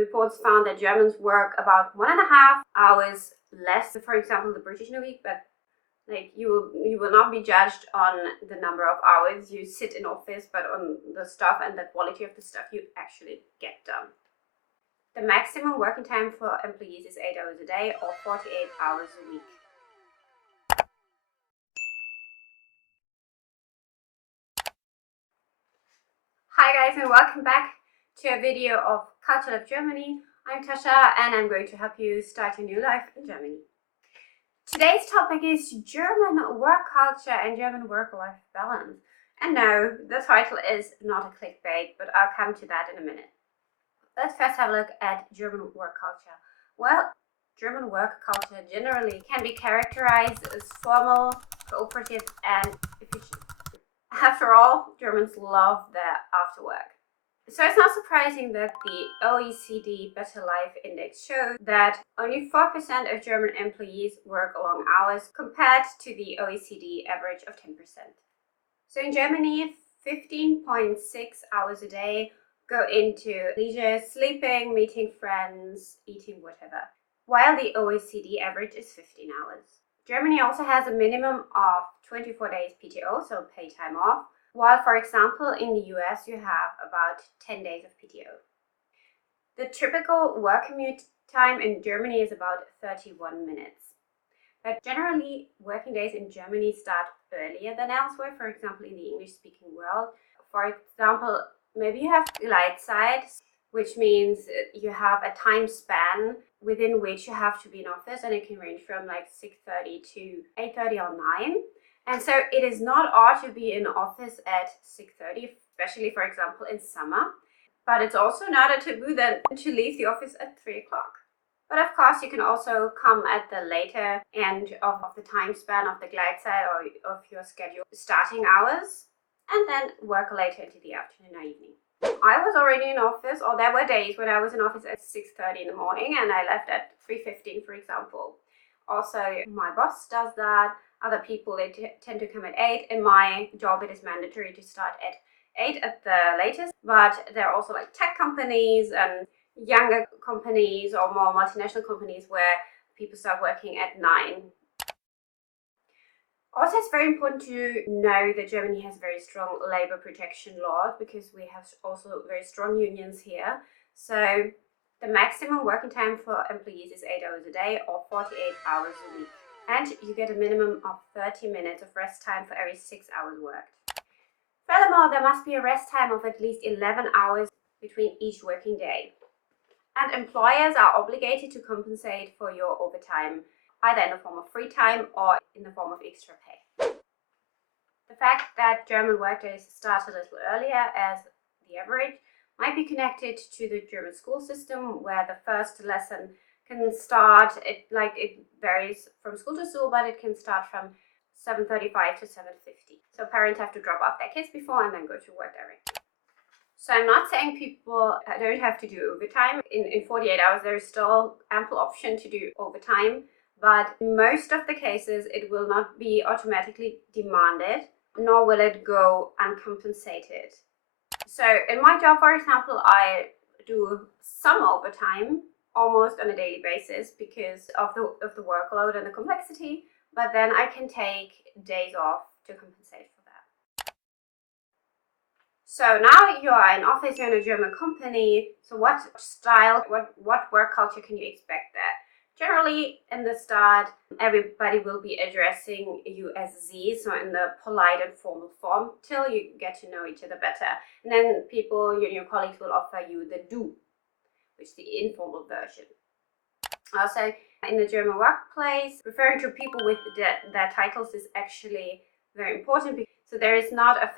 reports found that Germans work about 1.5 hours less, for example, the British in a week, but like you will not be judged on the number of hours you sit in office, but on the stuff and the quality of the stuff you actually get done. The maximum working time for employees is 8 hours a day or 48 hours a week. Hi guys, and welcome back to a video of Culture of Germany. I'm Tasha and I'm going to help you start your new life in Germany. Today's topic is German work culture and German work-life balance. And no, the title is not a clickbait, but I'll come to that in a minute. Let's first have a look at German work culture. Well, German work culture generally can be characterized as formal, cooperative, and efficient. After all, Germans love their after work. So it's not surprising that the OECD Better Life Index shows that only 4% of German employees work long hours compared to the OECD average of 10%. So in Germany, 15.6 hours a day go into leisure, sleeping, meeting friends, eating whatever, while the OECD average is 15 hours. Germany also has a minimum of 24 days PTO, so paid time off, while, for example, in the US you have about 10 days of PTO. The typical work commute time in Germany is about 31 minutes. But generally, working days in Germany start earlier than elsewhere, for example, in the English-speaking world. For example, maybe you have Gleitzeit, which means you have a time span within which you have to be in office, and it can range from like 6:30 to 8:30 or 9. And so it is not odd to be in office at 6:30, especially, for example, in summer. But it's also not a taboo then to leave the office at 3 o'clock. But of course, you can also come at the later end of the time span of the Gleitzeit or of your schedule starting hours, and then work later into the afternoon or evening. I was already in office, or there were days when I was in office at 6:30 in the morning and I left at 3:15, for example. Also, my boss does that. Other people, they tend to come at 8. In my job, it is mandatory to start at 8 at the latest, but there are also like tech companies and younger companies or more multinational companies where people start working at 9. Also, it's very important to know that Germany has very strong labor protection laws because we have also very strong unions here. So the maximum working time for employees is 8 hours a day or 48 hours a week. And you get a minimum of 30 minutes of rest time for every 6 hours worked. Furthermore, there must be a rest time of at least 11 hours between each working day. And employers are obligated to compensate for your overtime, either in the form of free time or in the form of extra pay. The fact that German workdays start a little earlier as the average might be connected to the German school system, where the first lesson can start, it varies from school to school, but it can start from 7:35 to 7:50. So parents have to drop off their kids before and then go to work directly. So I'm not saying people don't have to do overtime. In 48 hours, there is still ample option to do overtime, but in most of the cases, it will not be automatically demanded, nor will it go uncompensated. So in my job, for example, I do some overtime almost on a daily basis because of the workload and the complexity, but then I can take days off to compensate for that. So now you are in office, you're in a German company. So what style, what work culture can you expect there? Generally, in the start, everybody will be addressing you as Sie, so in the polite and formal form, till you get to know each other better. And then people, your colleagues will offer you the Du, which is the informal version. Also, in the German workplace, referring to people with their titles is actually very important. So there is not a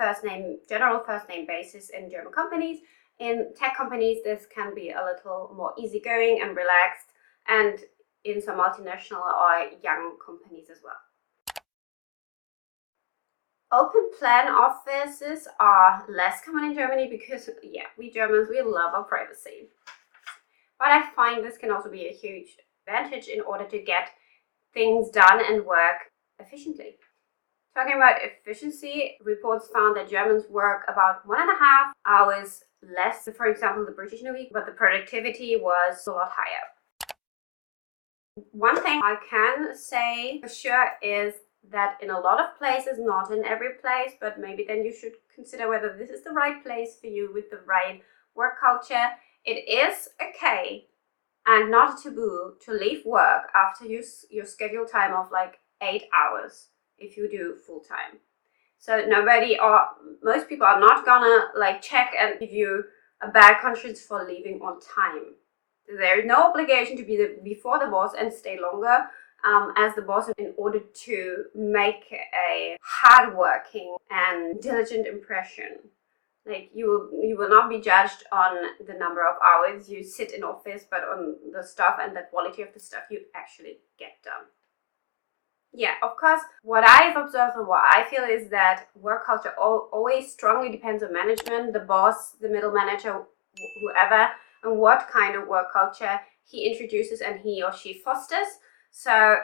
general first name basis in German companies. In tech companies, this can be a little more easygoing and relaxed, and in some multinational or young companies as well. Open plan offices are less common in Germany because, we Germans, we love our privacy. But I find this can also be a huge advantage in order to get things done and work efficiently. Talking about efficiency, reports found that Germans work about 1.5 hours less, for example, the British New Week, but the productivity was a lot higher. One thing I can say for sure is that in a lot of places, not in every place, but maybe then you should consider whether this is the right place for you with the right work culture. It is okay and not a taboo to leave work after your scheduled time of like 8 hours if you do full time. So nobody or most people are not gonna like check and give you a bad conscience for leaving on time. There is no obligation to be before the boss and stay longer as the boss in order to make a hardworking and diligent impression. Like you will not be judged on the number of hours you sit in office, but on the stuff and the quality of the stuff you actually get done. Yeah, of course, what I've observed and what I feel is that work culture always strongly depends on management, the boss, the middle manager, whoever, and what kind of work culture he introduces and he or she fosters. So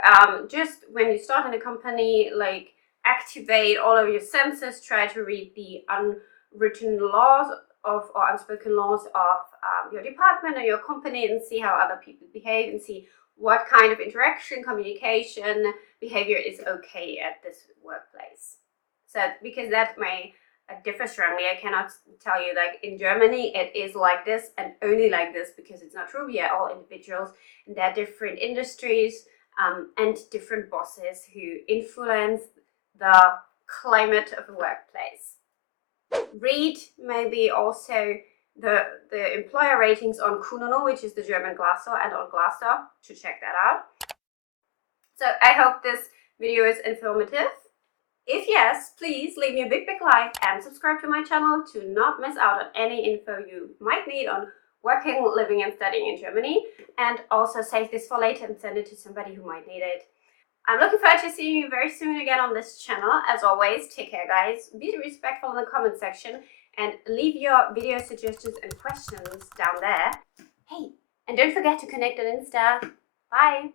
just when you start in a company, like activate all of your senses, try to read the unwritten laws of or unspoken laws of your department or your company and see how other people behave and see what kind of interaction, communication, behavior is okay at this workplace. So because that may differ strongly, I cannot tell you like in Germany it is like this and only like this, because it's not true. We are all individuals and there are different industries and different bosses who influence the climate of the workplace. Read maybe also the employer ratings on Kununu, which is the German Glassdoor, and on Glassdoor to check that out. So I hope this video is informative. If yes, please leave me a big like and subscribe to my channel to not miss out on any info you might need on working, living and studying in Germany, and also save this for later and send it to somebody who might need it. I'm looking forward to seeing you very soon again on this channel. As always, take care guys, be respectful in the comment section and leave your video suggestions and questions down there. Hey, and don't forget to connect on Insta. Bye!